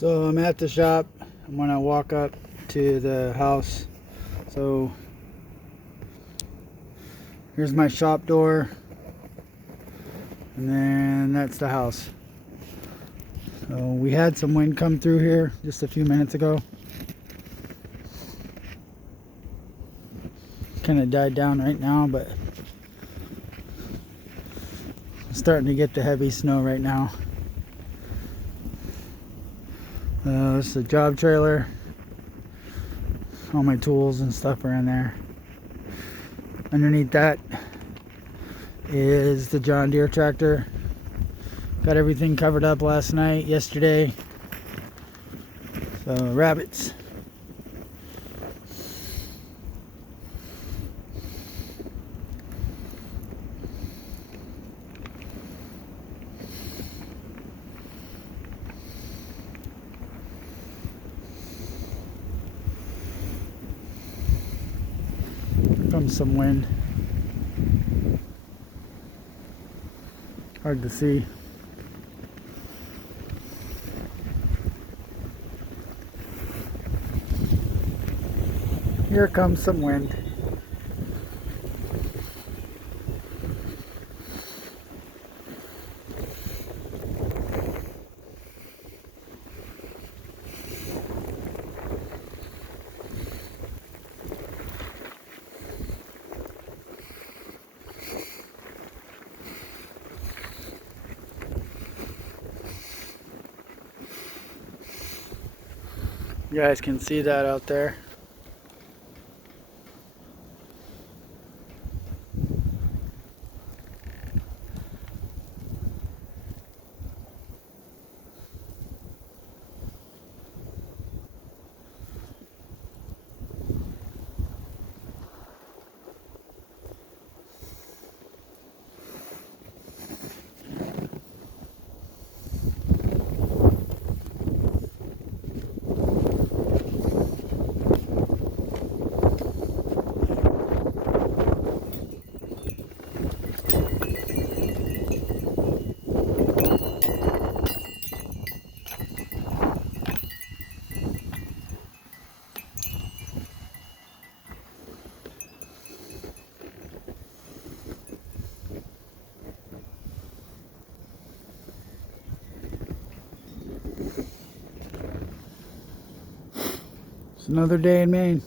So I'm at the shop. I'm gonna walk up to the house. So here's my shop door, and then that's the house. So we had some wind come through here just a few minutes ago. Kind of died down right now, but I'm starting to get the heavy snow right now. This is a job trailer. All my tools and stuff are in there. Underneath that is the John Deere tractor. Got everything covered up last night, yesterday. So rabbits. Comes some wind. Hard to see. Here comes some wind. You guys can see that out there. It's another day in Maine.